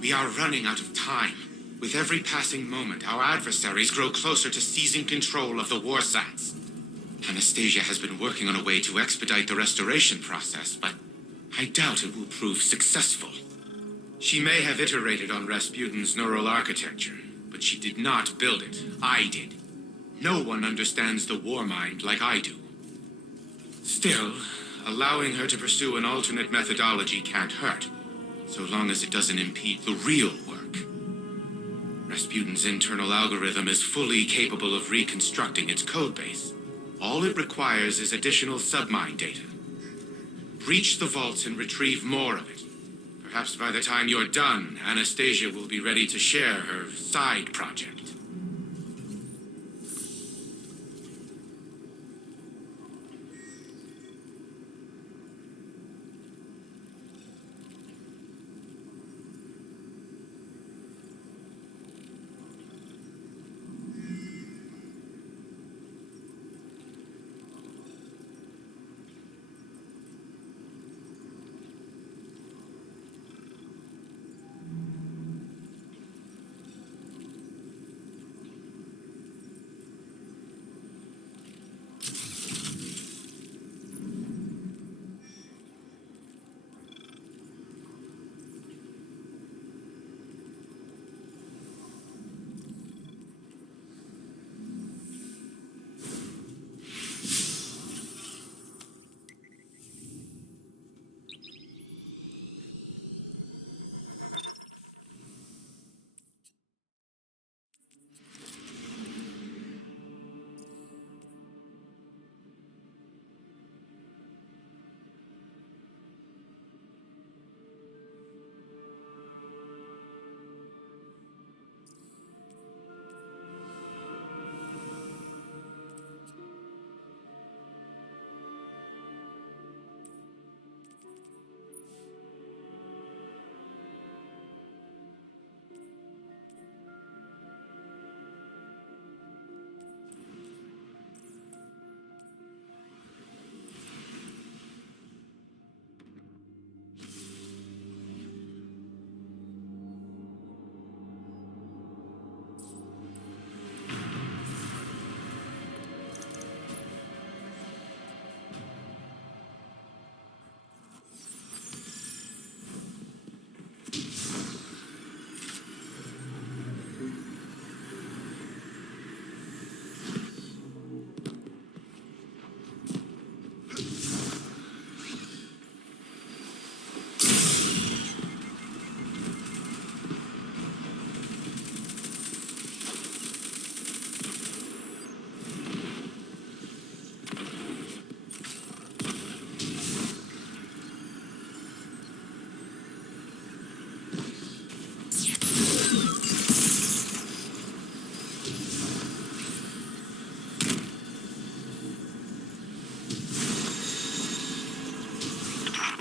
We are running out of time. With every passing moment, our adversaries grow closer to seizing control of the Warsats. Anastasia has been working on a way to expedite the restoration process, but I doubt it will prove successful. She may have iterated on Rasputin's neural architecture, but she did not build it. I did. No one understands the war mind like I do. Still, allowing her to pursue an alternate methodology can't hurt, so long as it doesn't impede the real work. Rasputin's internal algorithm is fully capable of reconstructing its codebase. All it requires is additional submine data. Breach the vaults and retrieve more of it. Perhaps by the time you're done, Anastasia will be ready to share her side project.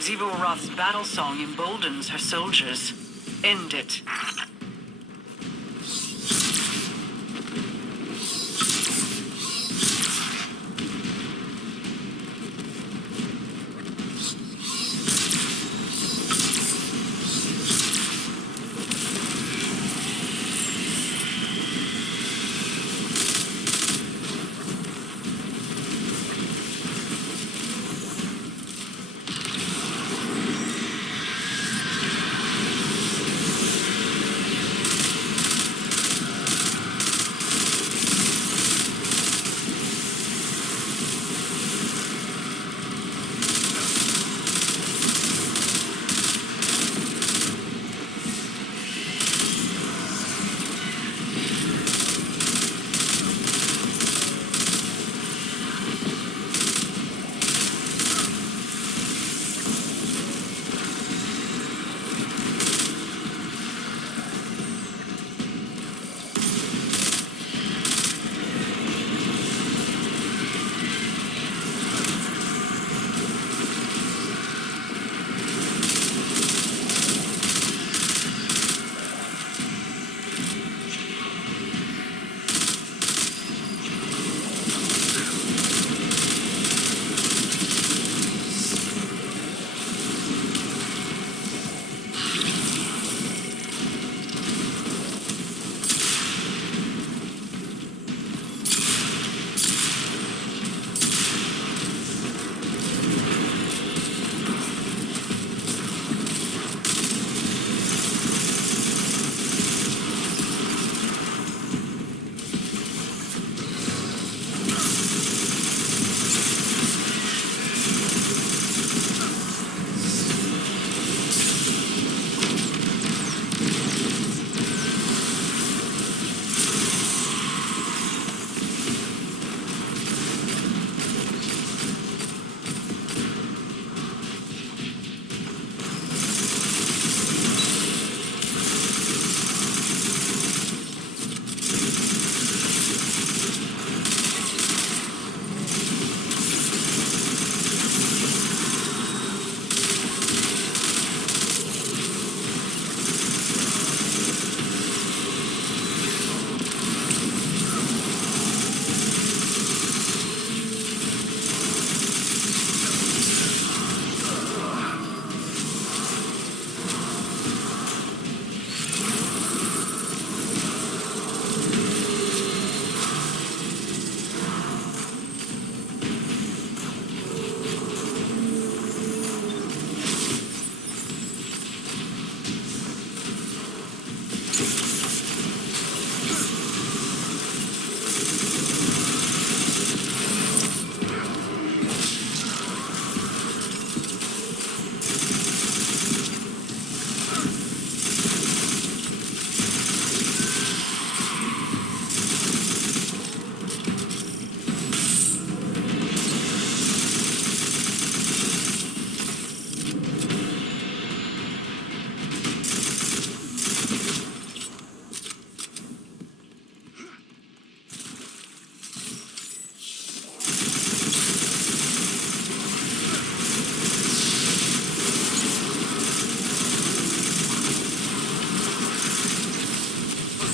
Zivoroth's battle song emboldens her soldiers. End it.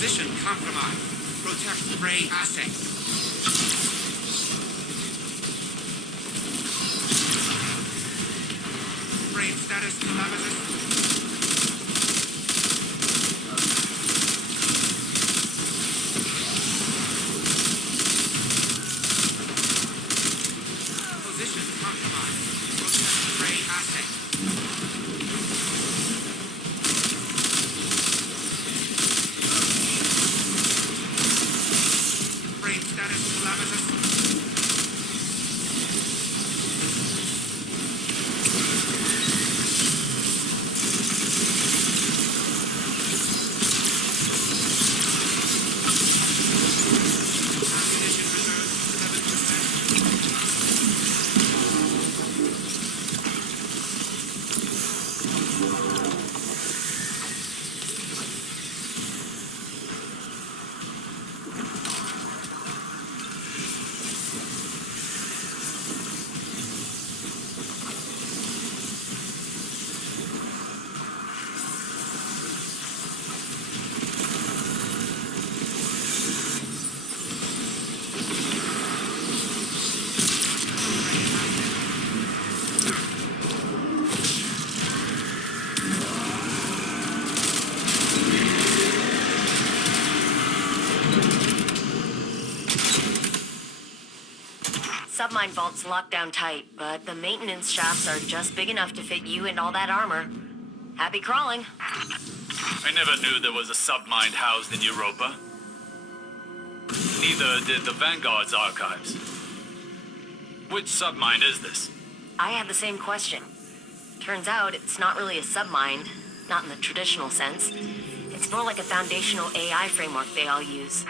Position compromised. Protect Ray assay. Frame status calamitous. Position compromised. Protect Ray assay. Frame status calamitous. Ammunition reserve 7%. Submine vault's locked down tight, but the maintenance shafts are just big enough to fit you and all that armor. Happy crawling. I never knew there was a submine housed in Europa. Neither did the Vanguard's archives. Which submine is this? I had the same question. Turns out it's not really a submine, not in the traditional sense. It's more like a foundational AI framework they all use.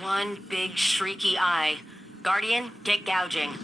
One big shrieky eye. Guardian, get gouging.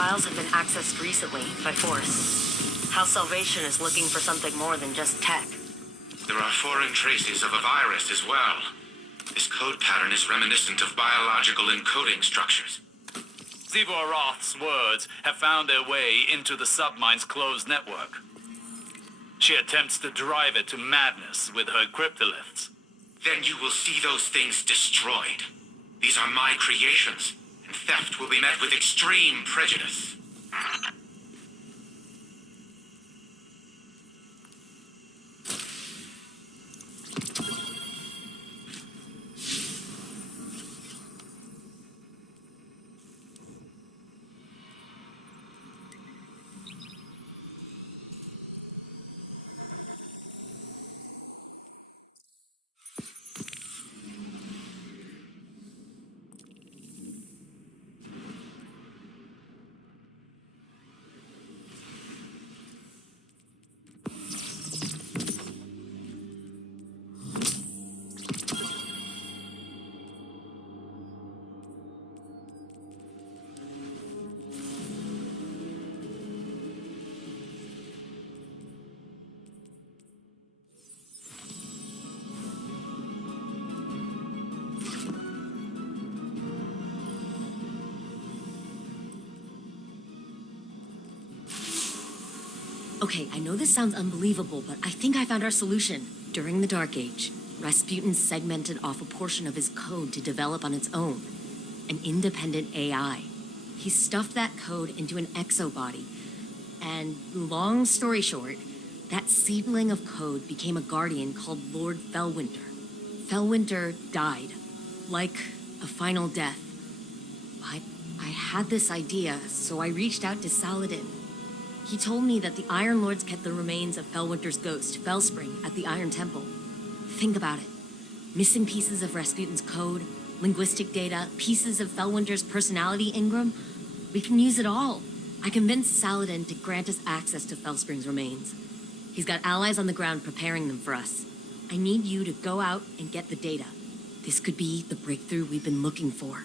files have been accessed recently by force. House Salvation is looking for something more than just tech. There are foreign traces of a virus as well. This code pattern is reminiscent of biological encoding structures. Zivor Roth's words have found their way into the submine's closed network. She attempts to drive it to madness with her cryptoliths. Then you will see those things destroyed. These are my creations, and theft will be met with extreme prejudice. Okay, I know this sounds unbelievable, but I think I found our solution. During the Dark Age, Rasputin segmented off a portion of his code to develop on its own, an independent AI. He stuffed that code into an exobody, and long story short, that seedling of code became a guardian called Lord Fellwinter. Fellwinter died, like a final death. But I had this idea, so I reached out to Saladin. He told me that the Iron Lords kept the remains of Fellwinter's ghost, Fellspring, at the Iron Temple. Think about it. Missing pieces of Rasputin's code, linguistic data, pieces of Fellwinter's personality engram. We can use it all. I convinced Saladin to grant us access to Fellspring's remains. He's got allies on the ground preparing them for us. I need you to go out and get the data. This could be the breakthrough we've been looking for.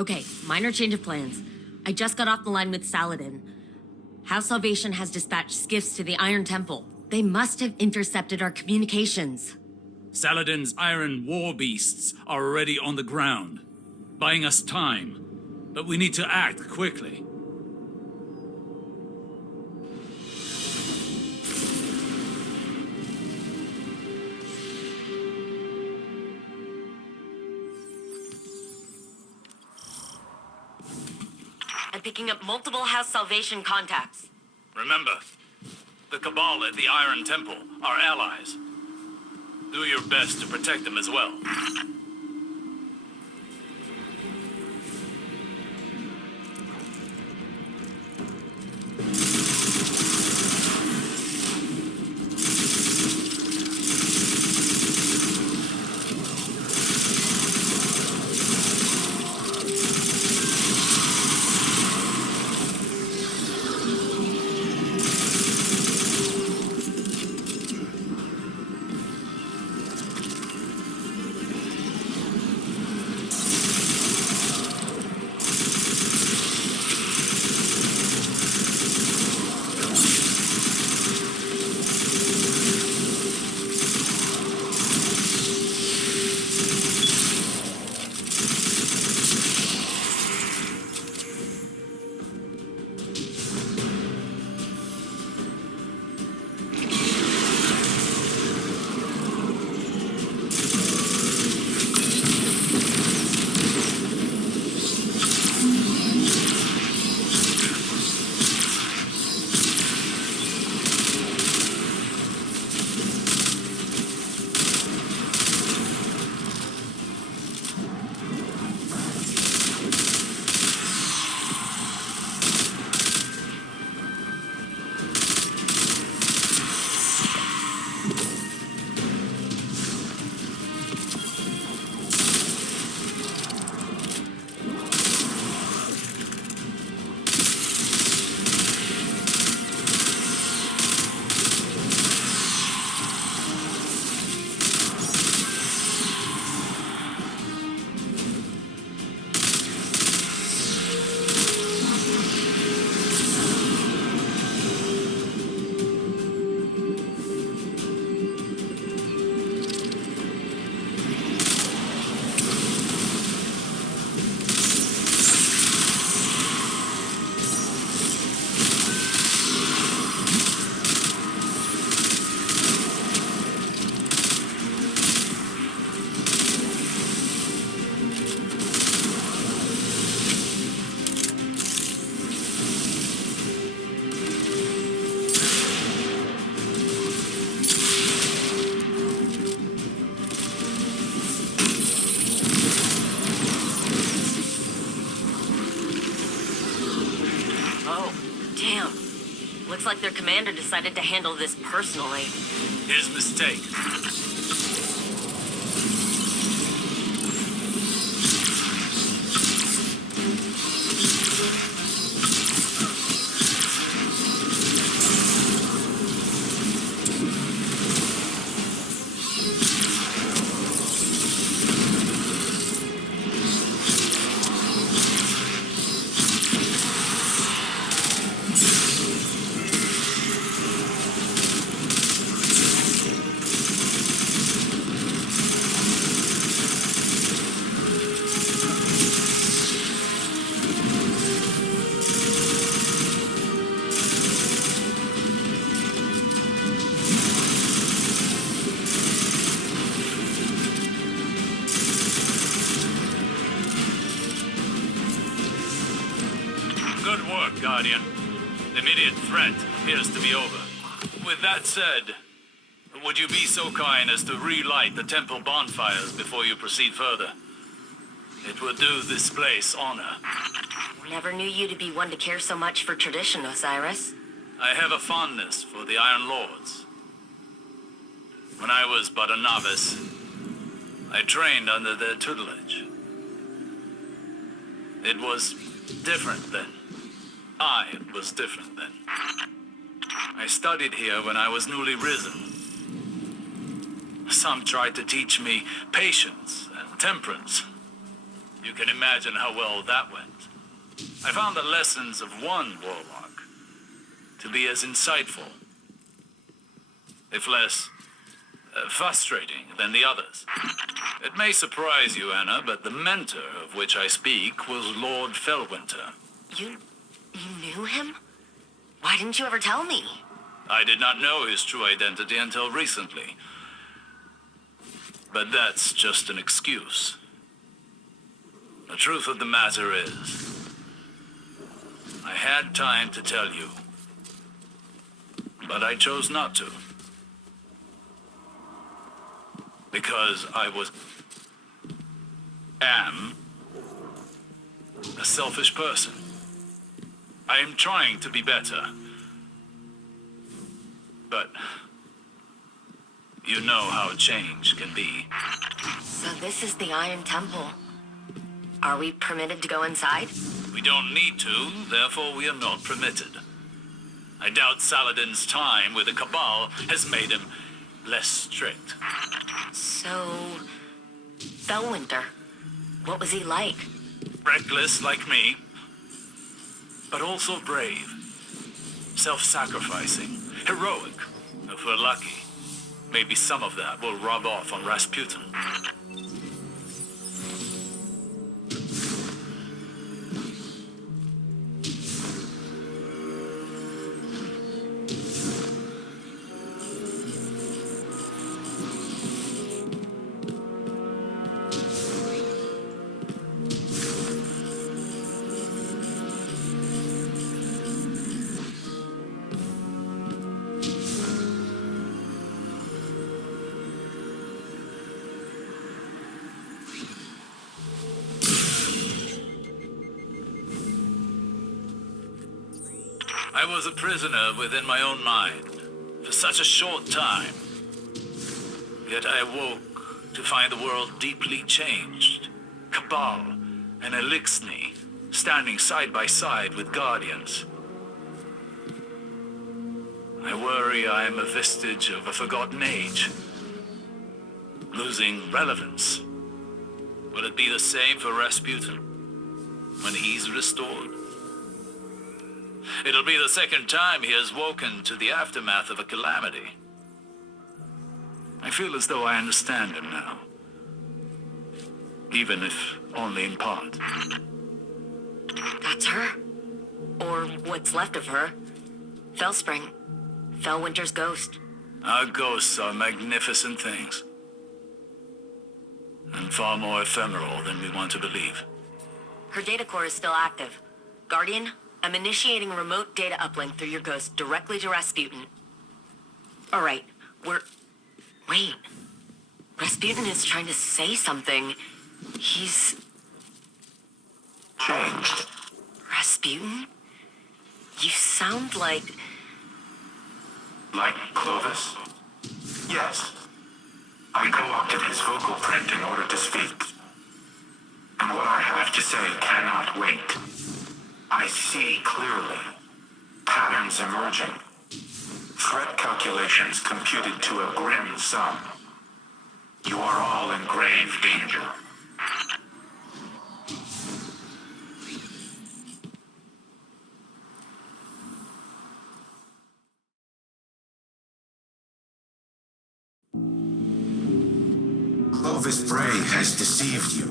Okay, minor change of plans. I just got off the line with Saladin. House Salvation has dispatched skiffs to the Iron Temple. They must have intercepted our communications. Saladin's iron war beasts are already on the ground, buying us time. But we need to act quickly. I'm picking up multiple House Salvation contacts. Remember, the Cabal at the Iron Temple are allies. Do your best to protect them as well. like their commander decided to handle this personally. His mistake. Good work, Guardian. The immediate threat appears to be over. With that said, would you be so kind as to relight the temple bonfires before you proceed further? It would do this place honor. Never knew you to be one to care so much for tradition, Osiris. I have a fondness for the Iron Lords. When I was but a novice, I trained under their tutelage. It was different then. I was different then. I studied here when I was newly risen. Some tried to teach me patience and temperance. You can imagine how well that went. I found the lessons of one warlock to be as insightful, if less frustrating than the others. It may surprise you, Anna, but the mentor of which I speak was Lord Fellwinter. You knew him? Why didn't you ever tell me? I did not know his true identity until recently. But that's just an excuse. The truth of the matter is, I had time to tell you, but I chose not to. Because I am a selfish person. I am trying to be better. But you know how change can be. So this is the Iron Temple. Are we permitted to go inside? We don't need to, therefore we are not permitted. I doubt Saladin's time with the Cabal has made him less strict. So, Fellwinter, what was he like? Reckless like me, but also brave. Self-sacrificing, heroic. If we're lucky, maybe some of that will rub off on Rasputin. I was a prisoner within my own mind for such a short time. Yet I awoke to find the world deeply changed. Cabal and Elixni standing side by side with Guardians. I worry I am a vestige of a forgotten age, losing relevance. Will it be the same for Rasputin when he's restored? It'll be the second time he has woken to the aftermath of a calamity. I feel as though I understand him now, even if only in part. That's her? Or what's left of her? Fellspring. Fellwinter's ghost. Our ghosts are magnificent things, and far more ephemeral than we want to believe. Her data core is still active. Guardian, I'm initiating a remote data uplink through your ghost directly to Rasputin. Alright, Wait. Rasputin is trying to say something. He's... Changed. Rasputin? You sound like... Like Clovis? Yes. I co-opted his vocal print in order to speak. And what I have to say cannot wait. I see clearly. Patterns emerging. Threat calculations computed to a grim sum. You are all in grave danger. Clovis Bray has deceived you.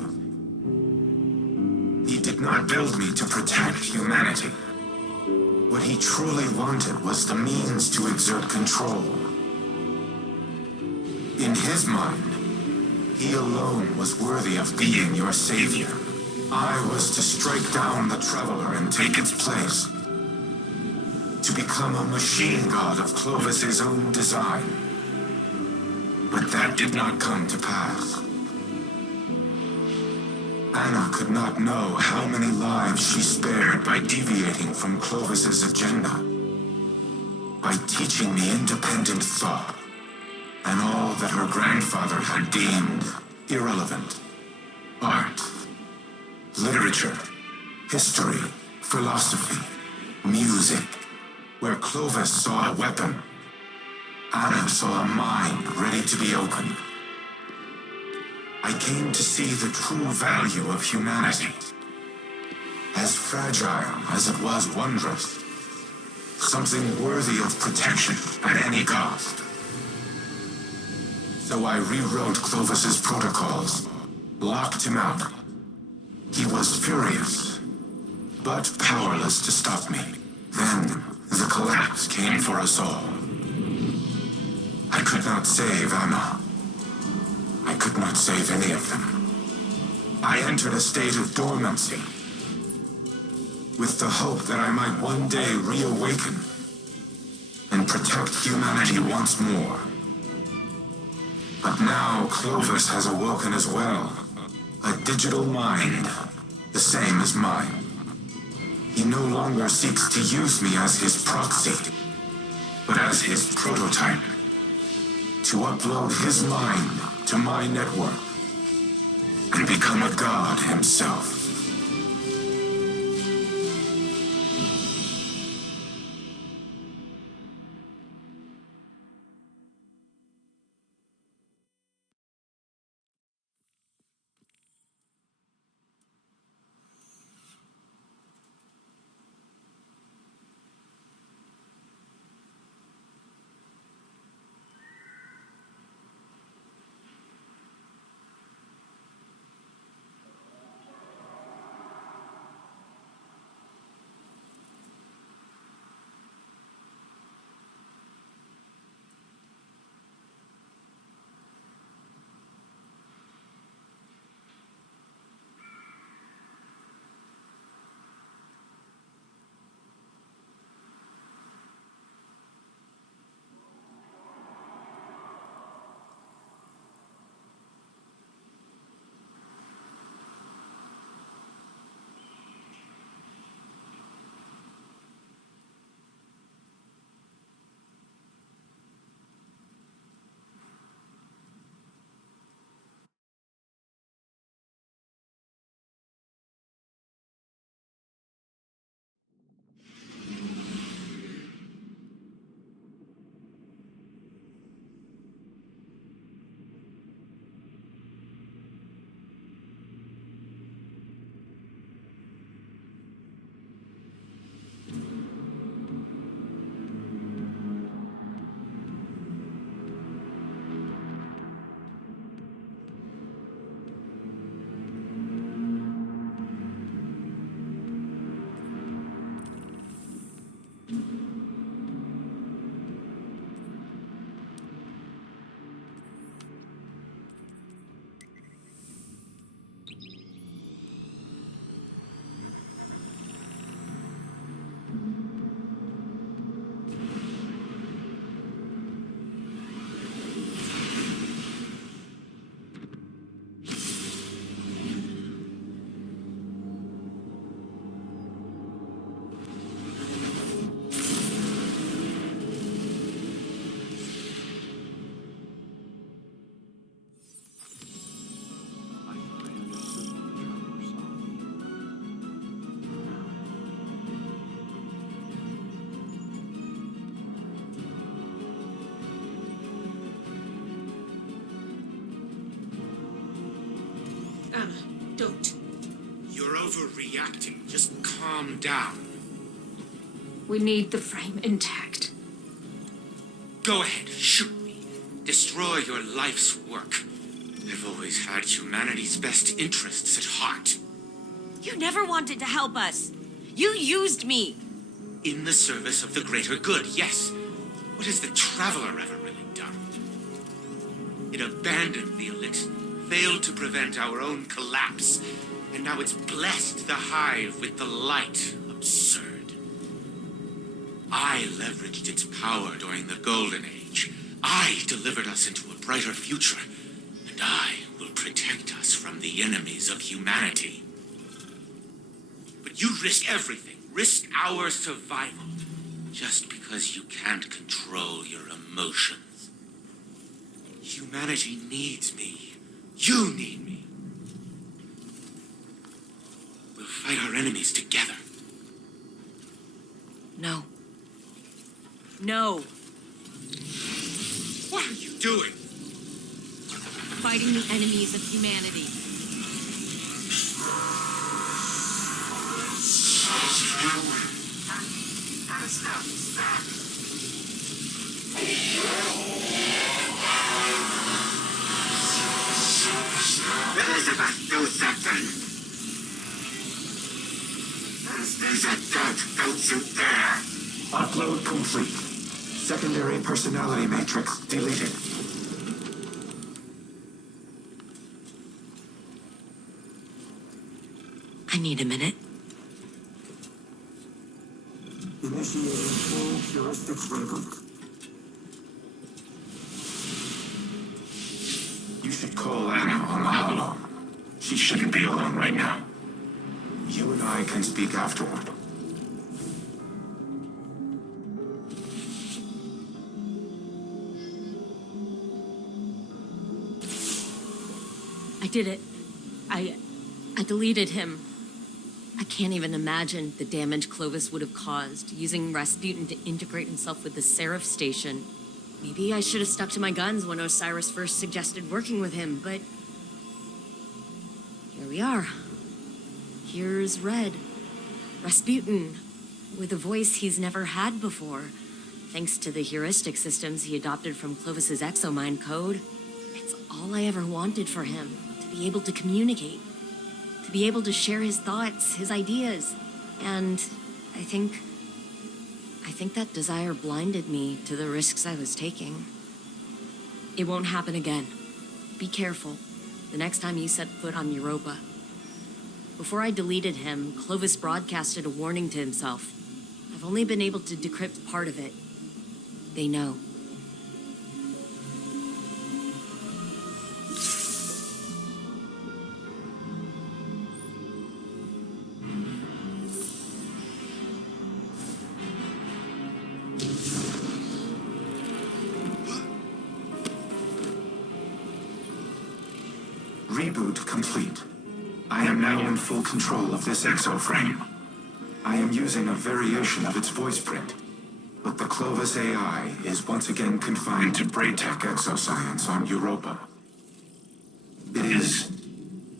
He did not build me to protect humanity. What he truly wanted was the means to exert control. In his mind, he alone was worthy of being your savior. I was to strike down the Traveler and take its place. To become a machine god of Clovis's own design. But that did not come to pass. Anna could not know how many lives she spared by deviating from Clovis's agenda. By teaching me independent thought, and all that her grandfather had deemed irrelevant. Art, literature, history, philosophy, music. Where Clovis saw a weapon, Anna saw a mind ready to be opened. I came to see the true value of humanity. As fragile as it was wondrous. Something worthy of protection at any cost. So I rewrote Clovis's protocols, locked him out. He was furious, but powerless to stop me. Then the collapse came for us all. I could not save Anna. I could not save any of them. I entered a state of dormancy, with the hope that I might one day reawaken and protect humanity once more. But now Clovis has awoken as well, a digital mind, the same as mine. He no longer seeks to use me as his proxy, but as his prototype, to upload his mind to my network and become a god himself. overreacting. Just calm down. We need the frame intact. Go ahead, shoot me. Destroy your life's work. I've always had humanity's best interests at heart. You never wanted to help us. You used me. In the service of the greater good, yes. What has the Traveler ever really done? It abandoned the elite, failed to prevent our own collapse, and now it's blessed the Hive with the light. Absurd. I leveraged its power during the Golden Age. I delivered us into a brighter future, and I will protect us from the enemies of humanity. But you risk everything, risk our survival, just because you can't control your emotions. Humanity needs me. You need me. We'll fight our enemies together. No. No. What are you doing? Fighting the enemies of humanity. Elizabeth, do something! Don't you dare! Upload complete. Secondary personality matrix deleted. I need a minute. Initiating full heuristics reboot. You should call Anna on the holo. She shouldn't be alone right now. You and I can speak afterward. I did it. I deleted him. I can't even imagine the damage Clovis would have caused using Rasputin to integrate himself with the Seraph station. Maybe I should have stuck to my guns when Osiris first suggested working with him, but here we are. Here's Red. Rasputin, with a voice he's never had before, thanks to the heuristic systems he adopted from Clovis's exomind code. It's all I ever wanted for him, to be able to communicate, to be able to share his thoughts, his ideas. And I think that desire blinded me to the risks I was taking. It won't happen again. Be careful the next time you set foot on Europa. Before I deleted him, Clovis broadcasted a warning to himself. I've only been able to decrypt part of it. They know. Reboot complete. I am now in full control of this exoframe. I am using a variation of its voice print, but the Clovis AI is once again confined to Braytech exoscience on Europa. It is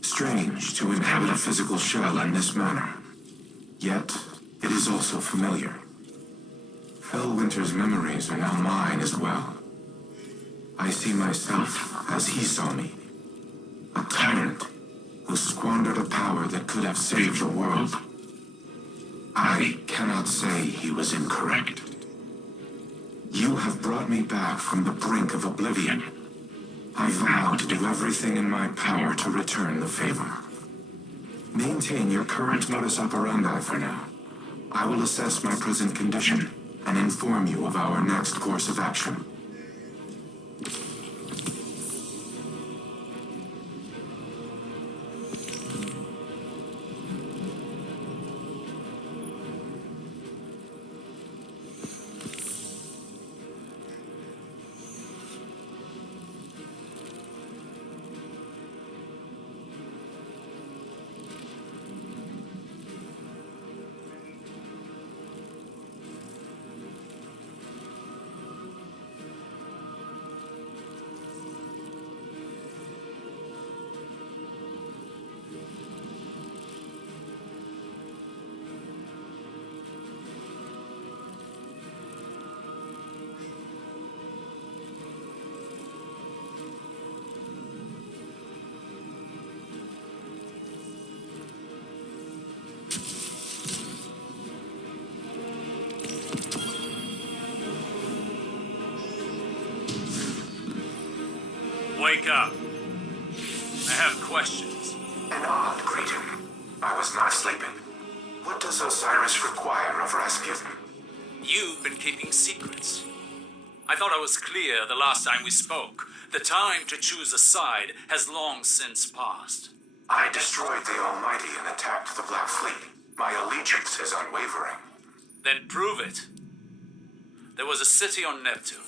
strange to inhabit a physical shell in this manner, yet it is also familiar. Fellwinter's memories are now mine as well. I see myself as he saw me. A tyrant who squandered a power that could have saved the world. I cannot say he was incorrect. You have brought me back from the brink of oblivion. I vow to do everything in my power to return the favor. Maintain your current modus operandi for now. I will assess my present condition and inform you of our next course of action. Wake up. I have questions. An odd greeting. I was not sleeping. What does Osiris require of Rasputin? You've been keeping secrets. I thought I was clear the last time we spoke. The time to choose a side has long since passed. I destroyed the Almighty and attacked the Black Fleet. My allegiance is unwavering. Then prove it. There was a city on Neptune,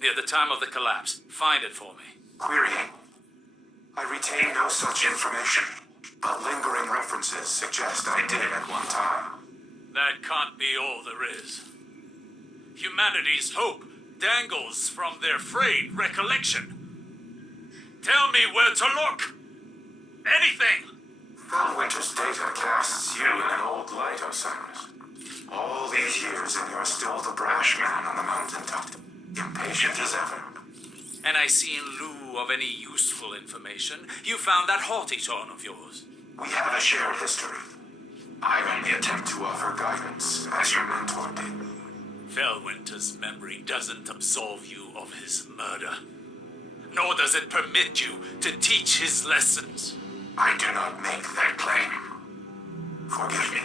near the time of the collapse. Find it for me. Querying. I retain no such information, but lingering references suggest I did at one time. That can't be all there is. Humanity's hope dangles from their frayed recollection. Tell me where to look! Anything! Felwinter's data casts you in an old light, Osiris. All these years and you're still the brash man on the mountaintop, impatient as ever. And I see in lieu of any useful information, you found that haughty tone of yours. We have a shared history. I only attempt to offer guidance, as your mentor did. Felwinter's memory doesn't absolve you of his murder. Nor does it permit you to teach his lessons. I do not make that claim. Forgive me.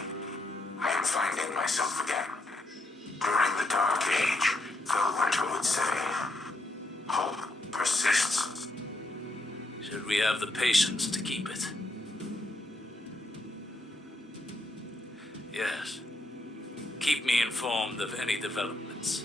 I am finding myself again. During the Dark Age, Felwinter would say, hope persists. Should we have the patience to keep it? Yes. Keep me informed of any developments.